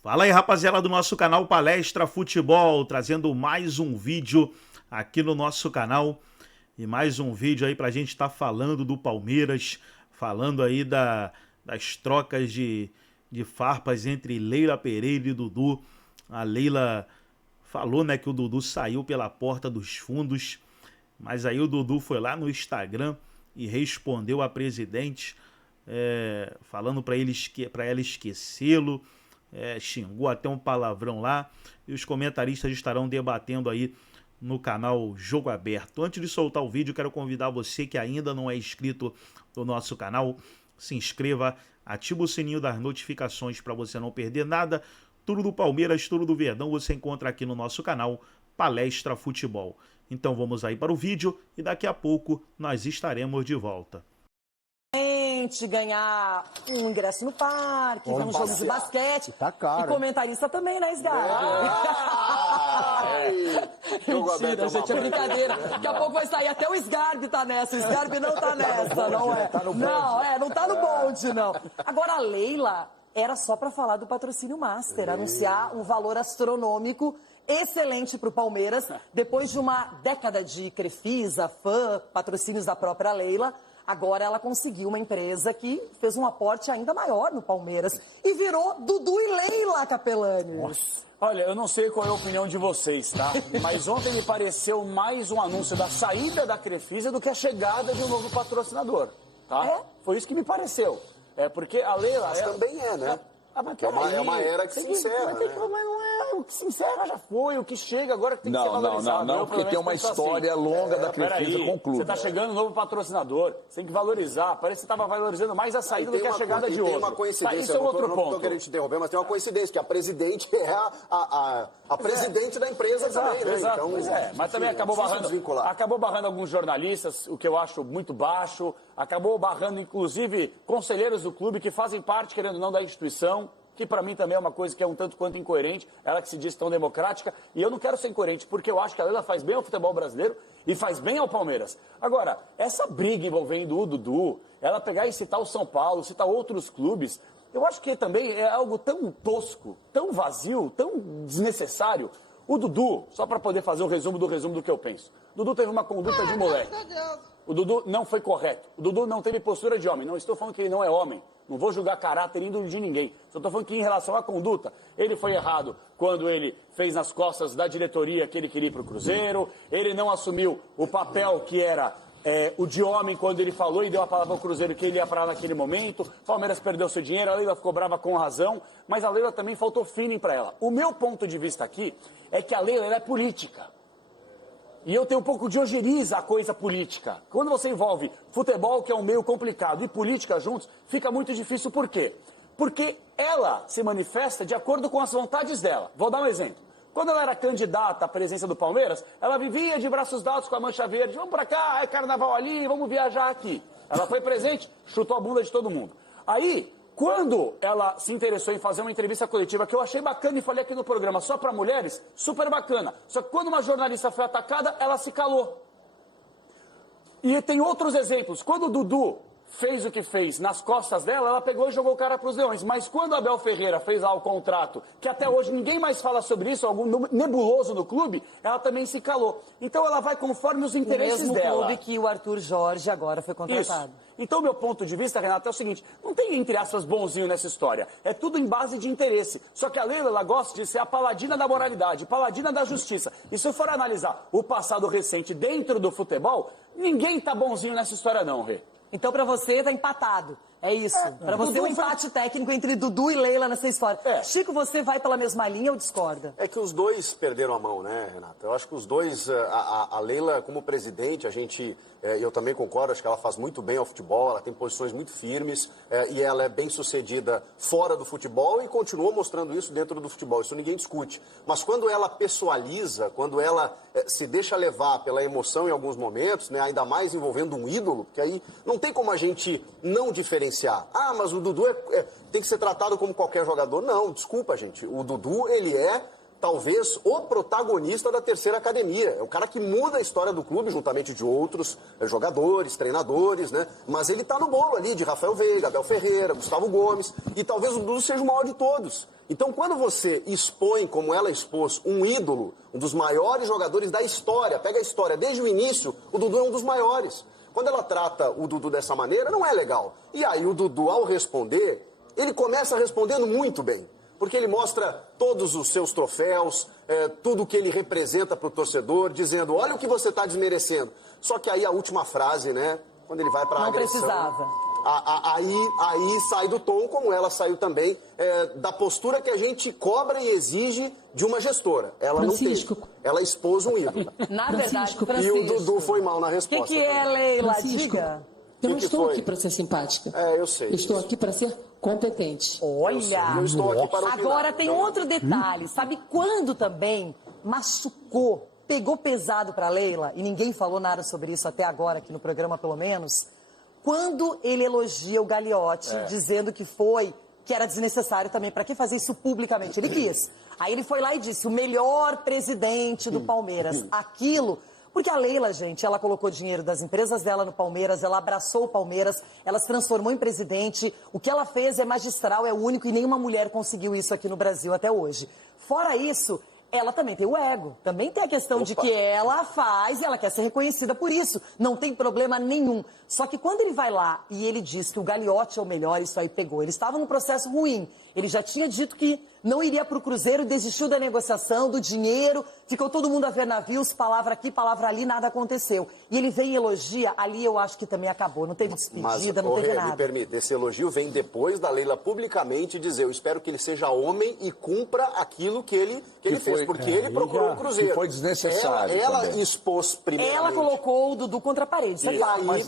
Fala aí, rapaziada do nosso canal Palestra Futebol, trazendo mais um vídeo aqui no nosso canal. E mais um vídeo aí pra gente estar falando do Palmeiras, falando aí das trocas de farpas entre Leila Pereira e Dudu. A Leila falou, né, que o Dudu saiu pela porta dos fundos, mas aí o Dudu foi lá no Instagram e respondeu a presidente, falando para ela esquecê-lo. Xingou até um palavrão lá, e os comentaristas estarão debatendo aí no canal Jogo Aberto. Antes de soltar o vídeo, quero convidar você que ainda não é inscrito no nosso canal, se inscreva, ativa o sininho das notificações para você não perder nada. Tudo do Palmeiras, tudo do Verdão você encontra aqui no nosso canal Palestra Futebol. Então vamos aí para o vídeo e daqui a pouco nós estaremos de volta. Ganhar um ingresso no parque, ver um jogo de basquete. Tá caro. E comentarista também, né, Sgarbi? Mentira, gente, é brincadeira. Daqui a pouco vai sair, até o Sgarbi tá nessa. O Sgarbi não tá nessa, não é? Não tá no bonde, não. Agora, a Leila era só pra falar do patrocínio Master, anunciar um valor astronômico excelente pro Palmeiras, depois de uma década de Crefisa, Fã, patrocínios da própria Leila. Agora ela conseguiu uma empresa que fez um aporte ainda maior no Palmeiras e virou Dudu e Leila, Capelani. Nossa. Olha, eu não sei qual é a opinião de vocês, tá? Mas ontem me pareceu mais um anúncio da saída da Crefisa do que a chegada de um novo patrocinador, tá? É? Foi isso que me pareceu. Porque a Leila... Mas também é, né? É uma era que se encerra, né? Mas não é, o que se encerra já foi, o que chega agora tem que ser valorizado. Não, porque tem uma história longa da Crefisa com o clube. Você tá chegando um novo patrocinador, você tem que valorizar. Parece que você estava valorizando mais a saída do que a chegada de outro. Tem uma coincidência, isso é outro ponto. Não estou querendo te interromper, mas tem uma coincidência, que a presidente é a presidente da empresa também, né? Exato, Então, pois é. Mas também acabou barrando alguns jornalistas, o que eu acho muito baixo, acabou barrando, inclusive, conselheiros do clube que fazem parte, querendo ou não, da instituição, que para mim também é uma coisa que é um tanto quanto incoerente, ela que se diz tão democrática, e eu não quero ser incoerente, porque eu acho que a Leila faz bem ao futebol brasileiro e faz bem ao Palmeiras. Agora, essa briga envolvendo o Dudu, ela pegar e citar o São Paulo, citar outros clubes, eu acho que também é algo tão tosco, tão vazio, tão desnecessário. O Dudu, só para poder fazer o resumo do que eu penso, o Dudu teve uma conduta de moleque. O Dudu não foi correto. O Dudu não teve postura de homem. Não estou falando que ele não é homem. Não vou julgar caráter índole de ninguém. Só estou falando que em relação à conduta, ele foi errado quando ele fez nas costas da diretoria que ele queria ir para o Cruzeiro. Ele não assumiu o papel que era o de homem quando ele falou e deu a palavra ao Cruzeiro que ele ia para lá naquele momento. O Palmeiras perdeu seu dinheiro, a Leila ficou brava com razão, mas a Leila também faltou feeling para ela. O meu ponto de vista aqui é que a Leila ela é política. E eu tenho um pouco de ojeriza a coisa política. Quando você envolve futebol, que é um meio complicado, e política juntos, fica muito difícil. Por quê? Porque ela se manifesta de acordo com as vontades dela. Vou dar um exemplo. Quando ela era candidata à presença do Palmeiras, ela vivia de braços dados com a mancha verde. Vamos pra cá, é carnaval ali, vamos viajar aqui. Ela foi presente, chutou a bunda de todo mundo. Aí, quando ela se interessou em fazer uma entrevista coletiva, que eu achei bacana e falei aqui no programa, só para mulheres, super bacana. Só que quando uma jornalista foi atacada, ela se calou. E tem outros exemplos. Quando o Dudu fez o que fez nas costas dela, ela pegou e jogou o cara para os leões. Mas quando o Abel Ferreira fez lá o contrato, que até hoje ninguém mais fala sobre isso, algum nebuloso no clube, ela também se calou. Então ela vai conforme os interesses dela. O mesmo clube que o Arthur Jorge agora foi contratado. Isso. Então, meu ponto de vista, Renata, é o seguinte, não tem, entre aspas, bonzinho nessa história. É tudo em base de interesse. Só que a Leila, ela gosta de ser a paladina da moralidade, paladina da justiça. E se eu for analisar o passado recente dentro do futebol, ninguém tá bonzinho nessa história não, Rê. Então, pra você, tá empatado. É isso. Pra você, um empate técnico entre Dudu e Leila nessa história. Chico, você vai pela mesma linha ou discorda? É que os dois perderam a mão, né, Renata? Eu acho que os dois, a Leila como presidente, eu também concordo, acho que ela faz muito bem ao futebol, ela tem posições muito firmes e ela é bem sucedida fora do futebol e continua mostrando isso dentro do futebol, isso ninguém discute. Mas quando ela pessoaliza, quando ela se deixa levar pela emoção em alguns momentos, né, ainda mais envolvendo um ídolo, porque aí não tem como a gente não diferenciar. Ah, mas o Dudu tem que ser tratado como qualquer jogador. Não, desculpa, gente. O Dudu, ele é talvez o protagonista da terceira academia. É o cara que muda a história do clube, juntamente de outros jogadores, treinadores, né? Mas ele tá no bolo ali de Rafael Veiga, Abel Ferreira, Gustavo Gomes, e talvez o Dudu seja o maior de todos. Então, quando você expõe, como ela expôs, um ídolo, um dos maiores jogadores da história, pega a história, desde o início, o Dudu é um dos maiores. Quando ela trata o Dudu dessa maneira, não é legal. E aí o Dudu, ao responder, ele começa respondendo muito bem. Porque ele mostra todos os seus troféus, tudo que ele representa para o torcedor, dizendo, olha o que você está desmerecendo. Só que aí a última frase, né, quando ele vai para a agressão... Não precisava. Aí sai do tom, como ela saiu também, da postura que a gente cobra e exige de uma gestora. Ela Francisco. não teve. Ela expôs um ídolo. Na verdade, Francisco. E o Dudu foi mal na O resposta. que é, Leila? Francisco, Diga. eu não Que estou foi? aqui para ser simpática. Eu sei. Eu estou aqui para ser competente. Olha. Eu estou aqui para opinar. Agora tem Então, outro detalhe. Sabe quando também machucou, pegou pesado para Leila, e ninguém falou nada sobre isso até agora, aqui no programa pelo menos, quando ele elogia o Gagliotti, dizendo que era desnecessário também. Para que fazer isso publicamente? Ele quis. Aí ele foi lá e disse, o melhor presidente do Palmeiras. Aquilo... Porque a Leila, gente, ela colocou dinheiro das empresas dela no Palmeiras, ela abraçou o Palmeiras, ela se transformou em presidente. O que ela fez é magistral, é único, e nenhuma mulher conseguiu isso aqui no Brasil até hoje. Fora isso, ela também tem o ego. Também tem a questão de que ela faz e ela quer ser reconhecida por isso. Não tem problema nenhum. Só que quando ele vai lá e ele diz que o Gagliotti é o melhor, isso aí pegou. Ele estava num processo ruim. Ele já tinha dito que não iria para o Cruzeiro, desistiu da negociação, do dinheiro, ficou todo mundo a ver navios, palavra aqui, palavra ali, nada aconteceu. E ele vem e elogia, ali eu acho que também acabou. Não teve despedida, não teve nada. Me permite, esse elogio vem depois da Leila publicamente dizer, eu espero que ele seja homem e cumpra aquilo que ele fez, porque ele procurou o Cruzeiro. Que foi desnecessário. Ela expôs primeiro. Ela colocou o Dudu contra a parede.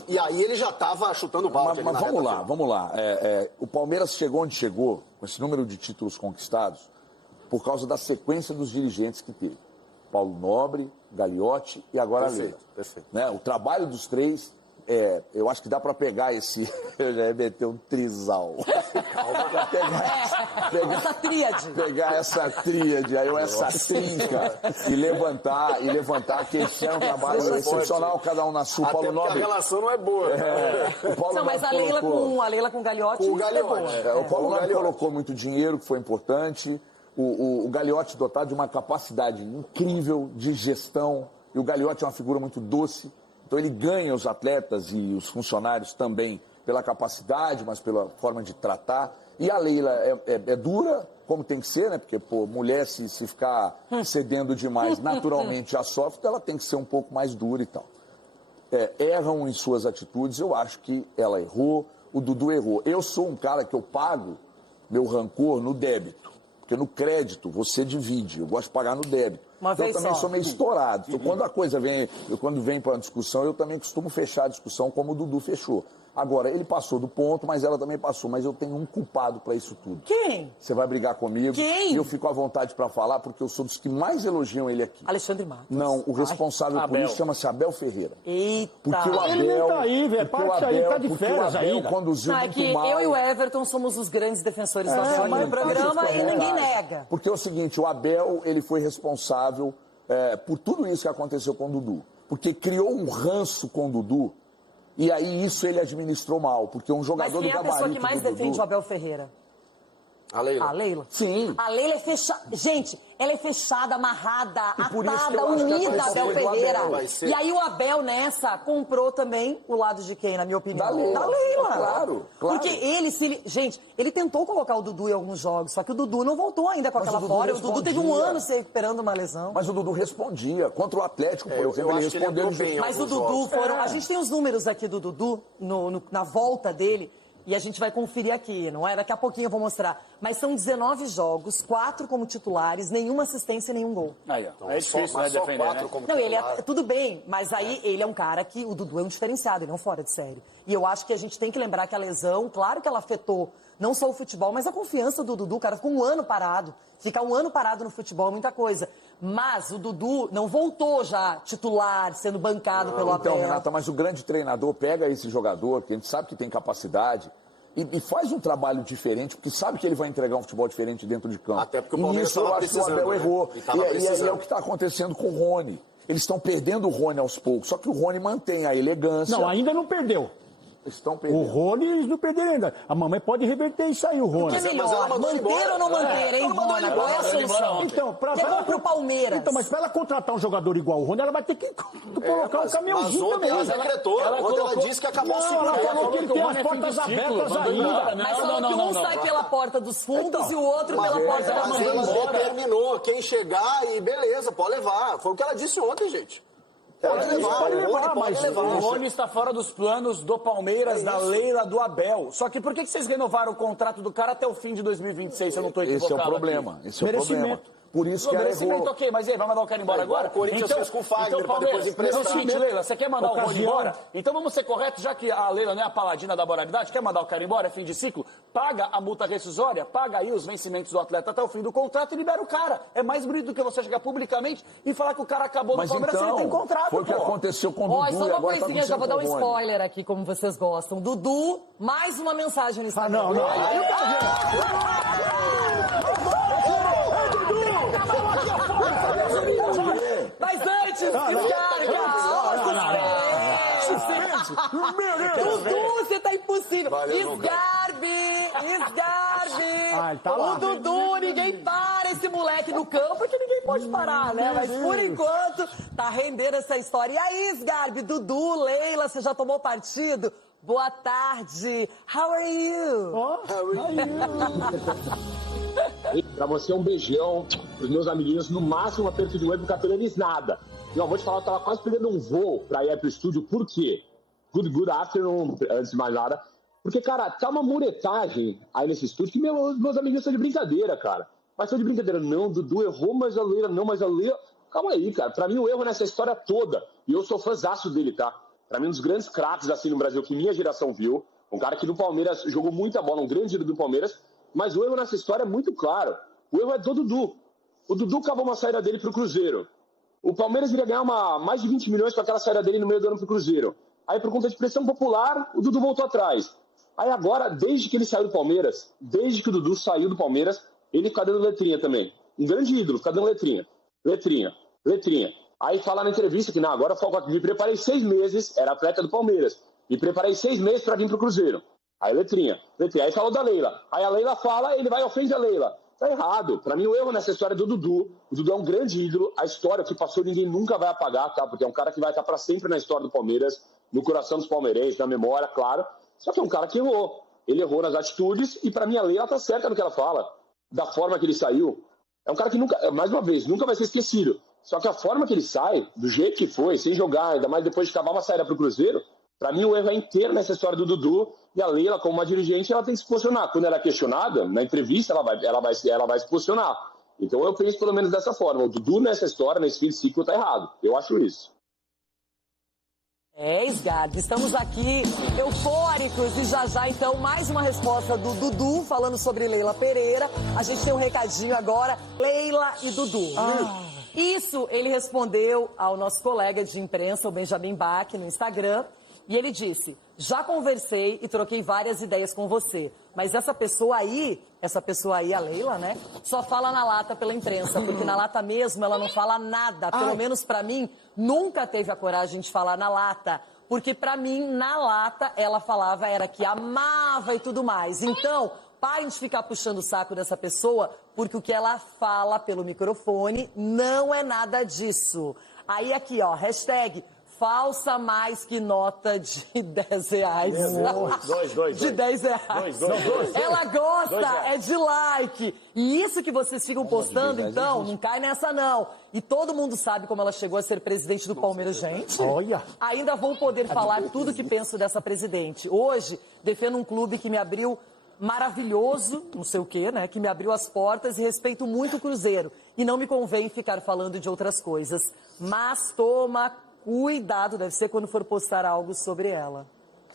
E aí ele já estava chutando balde. Mas vamos lá. O Palmeiras chegou onde chegou, com esse número de títulos conquistados, por causa da sequência dos dirigentes que teve. Paulo Nobre, Gagliotti e agora a Leila. Perfeito. Né? O trabalho dos três, eu acho que dá para pegar esse... Eu já ia meter um trisal. Essa tríade. Pegar essa tríade, aí essa trinca, e levantar, que esse é um trabalho excepcional, cada um na sua. Até Paulo Nobre... a relação não é boa. O Paulo Não, mas Nobre a Leila com o Gagliotti Com o Gagliotti. é boa. o Paulo Nobre colocou muito dinheiro, que foi importante. O Gagliotti dotado de uma capacidade incrível de gestão. E o Gagliotti é uma figura muito doce. Então ele ganha os atletas e os funcionários também pela capacidade, mas pela forma de tratar. E a Leila é dura, como tem que ser, né? Porque, mulher, se ficar cedendo demais, naturalmente já sofre, então ela tem que ser um pouco mais dura e tal. Erram em suas atitudes, eu acho que ela errou, o Dudu errou. Eu sou um cara que eu pago meu rancor no débito. Porque no crédito você divide, eu gosto de pagar no débito. Uma Então, eu vez também só. sou meio estourado. Então, quando a coisa vem para uma discussão, eu também costumo fechar a discussão como o Dudu fechou. Agora, ele passou do ponto, mas ela também passou. Mas eu tenho um culpado para isso tudo. Quem? Você vai brigar comigo. Quem? E eu fico à vontade para falar, porque eu sou dos que mais elogiam ele aqui. Alexandre Matos. Não, o responsável por isso chama-se Abel Ferreira. Eita. Porque o Abel... Ele não tá aí, velho. Parte aí, tá de férias ainda. Conduziu Não, é muito que mal. eu e o Everton somos os grandes defensores do Abel aqui no programa e ninguém nega. Porque é o seguinte, o Abel, ele foi responsável por tudo isso que aconteceu com o Dudu. Porque criou um ranço com o Dudu, e aí isso ele administrou mal. Porque um jogador Mas quem do é a pessoa gabarito que mais do defende Dudu... o Abel Ferreira? A Leila. A Leila? Sim. A Leila é fechada. Gente, ela é fechada, amarrada, por isso que atada, eu acho que unida a a Abel torcida do Ferreira. Abel vai ser. E aí o Abel, nessa, comprou também o lado de quem, na minha opinião? Da Leila. Da Leila. Claro. Porque gente, ele tentou colocar o Dudu em alguns jogos, só que o Dudu não voltou ainda com Mas aquela o Dudu fora. O Dudu teve um respondia. ano se recuperando uma lesão. Mas o Dudu respondia. Contra o Atlético, por eu exemplo, ele acho que ele respondeu... entrou bem. Mas o alguns Dudu jogos. A gente tem os números aqui do Dudu na volta dele. E a gente vai conferir aqui, não é? Daqui a pouquinho eu vou mostrar. Mas são 19 jogos, 4 como titulares, nenhuma assistência e nenhum gol. Aí, ó. É difícil, né, Mas só defender, 4 né? como Não, ele titular. tudo bem, mas aí ele é um cara que o Dudu é um diferenciado, ele é um fora de série. E eu acho que a gente tem que lembrar que a lesão, claro que ela afetou não só o futebol, mas a confiança do Dudu. O cara ficou um ano parado. Ficar um ano parado no futebol é muita coisa. Mas o Dudu não voltou já titular, sendo bancado pelo Abel. Então, Renata, mas o grande treinador pega esse jogador, que a gente sabe que tem capacidade, e faz um trabalho diferente, porque sabe que ele vai entregar um futebol diferente dentro de campo. Até porque o Palmeiras e nisso eu estava acho que o Abel precisando, né? errou. E estava E é precisando. o que está acontecendo com o Rony. Eles estão perdendo o Rony aos poucos, só que o Rony mantém a elegância. Não, ainda não perdeu. Estão perdendo. O Rony eles não perderam ainda. A mamãe pode reverter isso aí, o Rony. O que é melhor, manter ou não manter, hein, Rony? Qual é a solução? Então, que é bom pro Palmeiras. Então, mas para ela contratar um jogador igual o Rony, ela vai ter que colocar um caminhãozinho também. Mas ela decretou, ela disse que acabou o ciclo. Ela falou que ele tem as portas abertas ainda. Mas falou que um sai pela porta dos fundos e o outro pela porta da Mas ela determinou quem chegar e beleza, pode levar. Foi o que ela disse ontem, gente. Pode levar. O Rony está fora dos planos do Palmeiras, da Leila, do Abel. Só que por que vocês renovaram o contrato do cara até o fim de 2026, se eu não estou equivocado? Esse é o problema. Aqui? Esse é o problema. Por isso que ela merecimento, ok, mas aí, vai mandar o cara embora agora? O Corinthians fez com o Fagner para depois emprestar. É o seguinte, Leila, você quer mandar o Rony embora? Então vamos ser corretos, já que a Leila não é a paladina da moralidade, quer mandar o cara embora, é fim de ciclo? Paga a multa rescisória, paga aí os vencimentos do atleta até o fim do contrato e libera o cara. É mais bonito do que você chegar publicamente e falar que o cara acabou no Palmeiras se ele tem contrato, foi o que aconteceu com o Dudu. Ó, só uma coisinha, já vou dar um Rony. spoiler aqui, como vocês gostam. Dudu, mais uma mensagem no Instagram. Ah, não. Aí eu quero ver. Mas antes, Dudu, você tá impossível. Sgarbi. Tá lá. O Dudu, ninguém para esse moleque no campo, porque ninguém pode parar, né? Mas por enquanto, tá rendendo essa história. E aí, Sgarbi, Dudu, Leila, você já tomou partido? Boa tarde. How are you? Pra você um beijão, pros meus amiguinhos, no máximo uma aperto de mão, pro Capitão eles nada. E ó, vou te falar, eu tava quase pegando um voo pra ir pro estúdio, por quê? Good afternoon, antes de mais nada. Porque, cara, tá uma muretagem aí nesse estúdio que meus amiguinhos estão de brincadeira, cara. Mas estão de brincadeira, não, Dudu errou, mas a Leila não, mas a Leila... Calma aí, cara, pra mim o erro nessa história toda, e eu sou fãzaço dele, tá? Pra mim um dos grandes craques assim no Brasil que minha geração viu, um cara que no Palmeiras jogou muita bola, um grande ídolo do Palmeiras, mas o erro nessa história é muito claro. O erro é do Dudu. O Dudu cavou uma saída dele pro Cruzeiro. O Palmeiras iria ganhar mais de 20 milhões com aquela saída dele no meio do ano pro Cruzeiro. Aí, por conta de pressão popular, o Dudu voltou atrás. Aí agora, desde que ele saiu do Palmeiras, desde que o Dudu saiu do Palmeiras, ele fica dando letrinha também. Um grande ídolo, fica dando letrinha. Aí fala na entrevista que, não, agora me preparei 6 meses, era atleta do Palmeiras, me preparei 6 meses para vir pro Cruzeiro. Aí letrinha. Aí falou da Leila. Aí a Leila fala, ele vai e ofende a Leila. Tá errado. Pra mim, o erro nessa história é do Dudu. O Dudu é um grande ídolo. A história que passou, ninguém nunca vai apagar, tá? Porque é um cara que vai estar pra sempre na história do Palmeiras, no coração dos palmeirenses, na memória, claro. Só que é um cara que errou. Ele errou nas atitudes e, pra mim, a Leila tá certa no que ela fala. Da forma que ele saiu. É um cara que nunca, mais uma vez, nunca vai ser esquecido. Só que a forma que ele sai, do jeito que foi, sem jogar, ainda mais depois de acabar uma saída pro Cruzeiro, pra mim o erro é inteiro nessa história do Dudu. E a Leila, como uma dirigente, ela tem que se posicionar. Quando ela é questionada, na entrevista, ela vai se posicionar. Então eu penso pelo menos dessa forma. O Dudu nessa história, nesse fim de ciclo, tá errado. Eu acho isso. Sgarbi, estamos aqui eufóricos e já, então, mais uma resposta do Dudu falando sobre Leila Pereira. A gente tem um recadinho agora, Leila e Dudu. Isso ele respondeu ao nosso colega de imprensa, o Benjamin Bach, no Instagram. E ele disse, já conversei e troquei várias ideias com você, mas essa pessoa aí, a Leila, né, só fala na lata pela imprensa, porque na lata mesmo ela não fala nada, pelo menos pra mim, nunca teve a coragem de falar na lata, porque pra mim, na lata, ela falava era que amava e tudo mais. Então, parem de ficar puxando o saco dessa pessoa, porque o que ela fala pelo microfone não é nada disso. Aí aqui, ó, hashtag... falsa mais que nota de 10 reais. De 10 reais. Ela gosta, é de like. E isso que vocês ficam postando, então, não cai nessa não. E todo mundo sabe como ela chegou a ser presidente do Palmeiras, gente. Olha. Ainda vou poder falar tudo que penso dessa presidente. Hoje, defendo um clube que me abriu maravilhoso, não sei o quê, né, que me abriu as portas e respeito muito o Cruzeiro. E não me convém ficar falando de outras coisas. Mas toma cuidado, deve ser quando for postar algo sobre ela.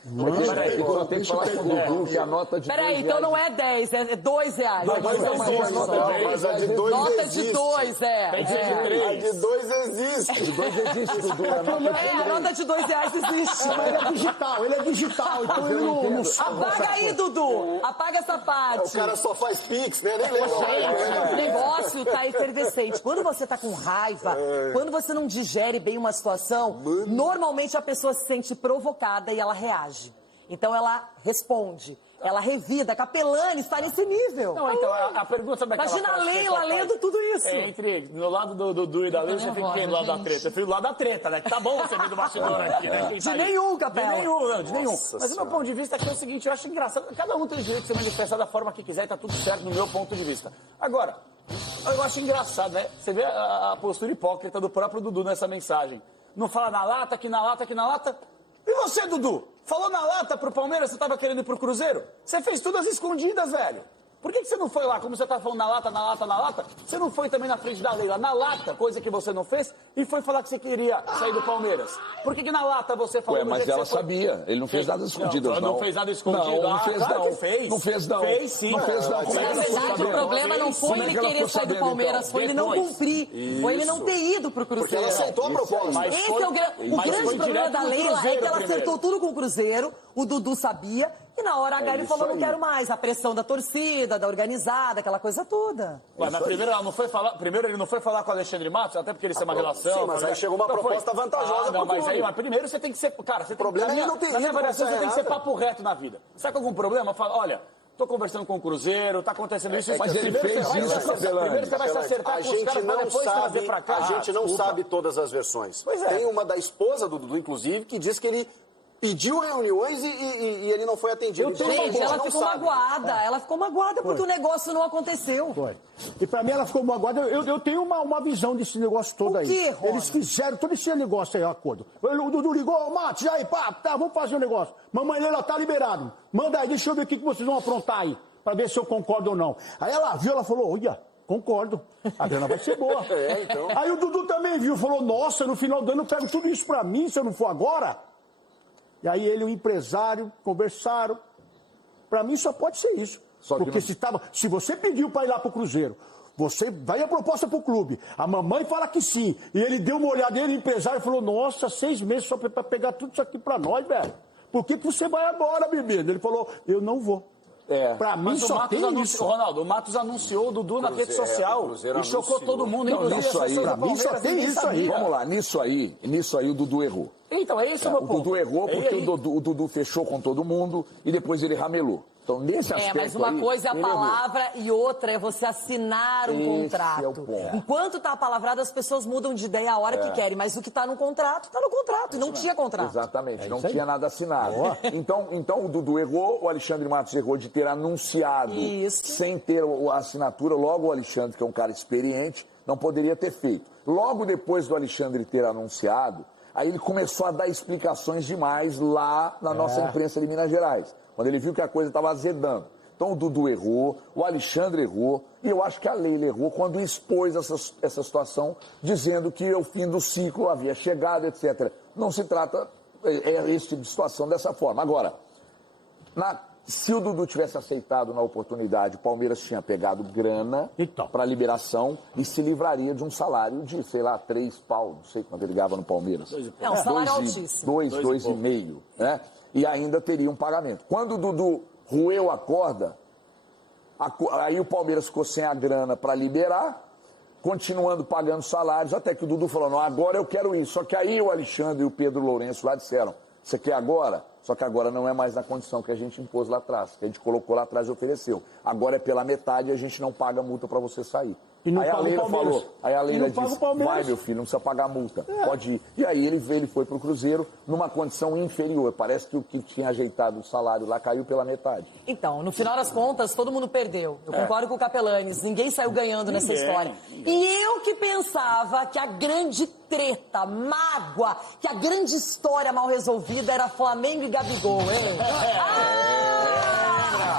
Peraí, deixa eu falar que a nota de Peraí, então não é 10, é 2 reais. Mas a de 2 nota existe. de 2, A de 2 existe. De 2 existe, Dudu. A nota de 2 reais existe. Mas ele é digital, então ele não sabe. Apaga aí, Dudu. Apaga essa parte. O cara só faz pix, né? Nem lembra. Gente, o negócio tá efervescente. Quando você tá com raiva, quando você não digere bem uma situação, normalmente a pessoa se sente provocada e ela reage. Então ela responde, ela revida. A Capelani está nesse nível. Não, então, a pergunta sabe aquela Imagina a frase que Leila faz? lendo tudo isso. No lado do Dudu e da Leila, você fica quem do lado da treta? Eu fico do lado da treta, né? Que tá bom você vir do bastidor aqui, né? Quem De tá aí? nenhum, Capela. De nenhum, não, de nenhum. Nossa Mas o meu ponto de vista aqui é o seguinte, eu acho engraçado. Cada um tem o direito de se manifestar da forma que quiser e tá tudo certo no meu ponto de vista. Agora, eu acho engraçado, né? Você vê a postura hipócrita do próprio Dudu nessa mensagem. Não fala na lata, que na lata, que na lata. E você, Dudu? Falou na lata pro Palmeiras, você tava querendo ir pro Cruzeiro? Você fez tudo às escondidas, velho. Por que você não foi lá, como você tá falando na lata, na lata, na lata? Você não foi também na frente da Leila, na lata, coisa que você não fez, e foi falar que você queria sair do Palmeiras? Por que na lata você falou... Ué, mas ela sabia, ele não fez nada escondido, não. Não fez nada escondido? Não fez, claro não. Que fez. Não fez, não. Fez, sim. Não fez, não. Na verdade, o problema não foi ele querer sair do Palmeiras, foi ele não cumprir. Foi ele não ter ido pro Cruzeiro. Porque ela aceitou a proposta. Esse é o grande problema da Leila, é que ela acertou tudo com o Cruzeiro, o Dudu sabia, e na hora H ele falou, não quero mais. A pressão da torcida, da organizada, aquela coisa toda. Ué, mas primeiro, ela não foi falar, primeiro ele não foi falar com o Alexandre Matos, até porque eles têm uma relação. Sim, mas aí chegou uma proposta vantajosa não, pro mas primeiro você tem que ser... Cara, você problema tem, é não ter na minha ido com avaliação, essa você tem que ser Renata. papo reto na vida. Sabe que algum problema? Fala, olha, tô conversando com o Cruzeiro, tá acontecendo isso. Mas ele primeiro fez você vai isso, se- Capelani. Primeiro você vai se acertar com os caras pra depois trazer pra cá. A gente não Desculpa. sabe todas as versões. Pois é. Tem uma da esposa do Dudu, inclusive, que diz que ele pediu reuniões e ele não foi atendido. Gente, ela ficou magoada. Ela ficou magoada porque o negócio não aconteceu. Foi. E pra mim ela ficou magoada. Eu tenho uma visão desse negócio todo aí. O quê, Rony? Eles fizeram todo esse negócio aí, o acordo. O Dudu ligou, Matos, e aí, pá, tá, vamos fazer o negócio. Mamãe Leila tá liberado. Manda aí, deixa eu ver o que vocês vão aprontar aí, pra ver se eu concordo ou não. Aí ela viu, ela falou, olha, concordo, a grana vai ser boa. Então. Aí o Dudu também viu, falou, nossa, no final do ano eu pego tudo isso pra mim, se eu não for agora. E aí ele e o empresário conversaram. Pra mim só pode ser isso. Porque se você pediu pra ir lá pro Cruzeiro, você vai a proposta pro clube, a mamãe fala que sim, e ele deu uma olhada nele, o empresário falou, nossa, 6 meses só pra pegar tudo isso aqui pra nós, velho. Por que você vai agora, bebê? Ele falou, eu não vou. Pra mim Mas o só Matos tem anunciou, isso. Ronaldo, o Matos anunciou o Dudu na rede social e chocou todo mundo, inclusive nisso as aí, pessoas pra do mim Palmeiras, só tem ninguém isso aí. sabia. Vamos lá, nisso aí o Dudu errou. Então, é isso o meu O ponto. Dudu errou porque o Dudu fechou com todo mundo e depois ele ramelou. Então, nesse aspecto Mas uma aí, coisa é a ele errou. palavra e outra é você assinar um Esse contrato. é o ponto. Enquanto tá palavrado, as pessoas mudam de ideia a hora que querem, mas o que tá no contrato, tá no contrato. E não tinha contrato. Exatamente, não tinha nada assinado. Então o Dudu errou, o Alexandre Matos errou de ter anunciado Isso. sem ter a assinatura. Logo o Alexandre, que é um cara experiente, não poderia ter feito. Logo depois do Alexandre ter anunciado, aí ele começou a dar explicações demais lá na nossa imprensa de Minas Gerais, quando ele viu que a coisa estava azedando. Então o Dudu errou, o Alexandre errou, e eu acho que a Leila errou quando expôs essa situação, dizendo que o fim do ciclo havia chegado, etc. Não se trata esse tipo de situação dessa forma. Agora, se o Dudu tivesse aceitado na oportunidade, o Palmeiras tinha pegado grana para liberação e se livraria de um salário de, sei lá, 3 pau, não sei quanto ele ganhava no Palmeiras. É um salário altíssimo. 2,5, né? E ainda teria um pagamento. Quando o Dudu roeu a corda, aí o Palmeiras ficou sem a grana para liberar, continuando pagando salários, até que o Dudu falou, não, agora eu quero isso. Só que aí o Alexandre e o Pedro Lourenço lá disseram, você quer agora? Só que agora não é mais na condição que a gente impôs lá atrás, que a gente colocou lá atrás e ofereceu. Agora é pela metade e a gente não paga multa para você sair. E não Aí a paga o Leila Palmeiras. falou, aí a Leila E não paga o disse, Palmeiras. vai meu filho, não precisa pagar multa, pode ir. E aí ele foi pro Cruzeiro numa condição inferior. Parece que o que tinha ajeitado o salário lá caiu pela metade. Então, no final das contas, todo mundo perdeu. Eu concordo com o Capelanes, ninguém saiu ganhando nessa história. E eu que pensava que a grande treta, mágoa, que a grande história mal resolvida era Flamengo e Gabigol, hein?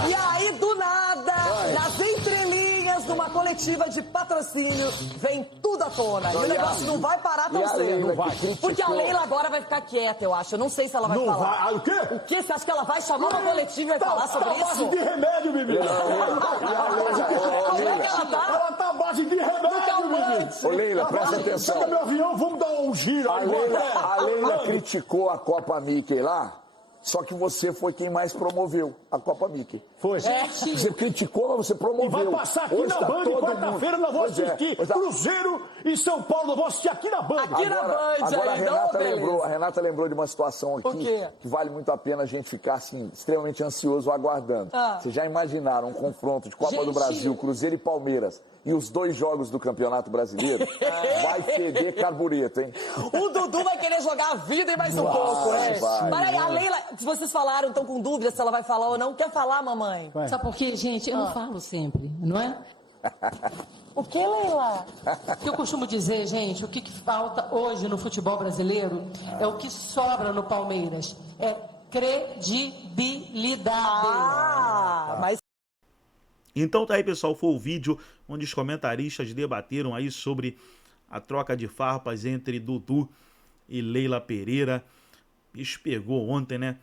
E aí, do nada, nas entrelinhas de uma coletiva de patrocínio, vem tudo à tona. E o negócio não vai parar tão cedo. Porque a Leila agora vai ficar quieta, eu acho. Eu não sei se ela vai falar. Vai. O quê? O quê? Você acha que ela vai chamar uma coletiva e vai falar sobre Tá à base isso? de remédio, menino. Como é que ela tá? Ela tá à base de remédio, menino. Ô Leila, presta atenção. Pega meu avião, vamos dar um giro. A Leila criticou a Copa Mickey lá, Só que você foi quem mais promoveu a Copa Mickey. Foi. Você criticou, mas você promoveu. E vai passar aqui Hoje na tá Band, todo quarta-feira mundo. nós vamos Pois é, assistir pois é. Cruzeiro e São Paulo, nós vamos assistir aqui na Band. Aqui na Band, Agora aí, não, beleza. a Renata lembrou de uma situação O aqui quê? que vale muito a pena a gente ficar assim, extremamente ansioso aguardando. Vocês já imaginaram um confronto de Copa do Brasil, Cruzeiro e Palmeiras, e os 2 jogos do Campeonato Brasileiro? Vai feder carbureto, hein? O Dudu vai querer jogar a vida e mais um pouco, né? vai. Mas aí, a Leila, se vocês falaram, estão com dúvida se ela vai falar ou não, quer falar, mamãe? Sabe por quê, gente? Eu não falo sempre, não é? O que, Leila? O que eu costumo dizer, gente, o que falta hoje no futebol brasileiro é o que sobra no Palmeiras. É credibilidade. Mas Então tá aí, pessoal, foi o vídeo onde os comentaristas debateram aí sobre a troca de farpas entre Dudu e Leila Pereira. O bicho pegou ontem, né?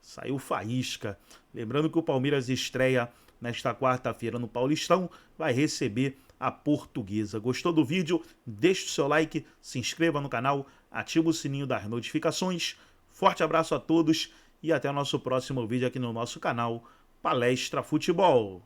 Saiu faísca. Lembrando que o Palmeiras estreia nesta quarta-feira no Paulistão, vai receber a Portuguesa. Gostou do vídeo? Deixe o seu like, se inscreva no canal, ativa o sininho das notificações. Forte abraço a todos e até o nosso próximo vídeo aqui no nosso canal Palestra Futebol.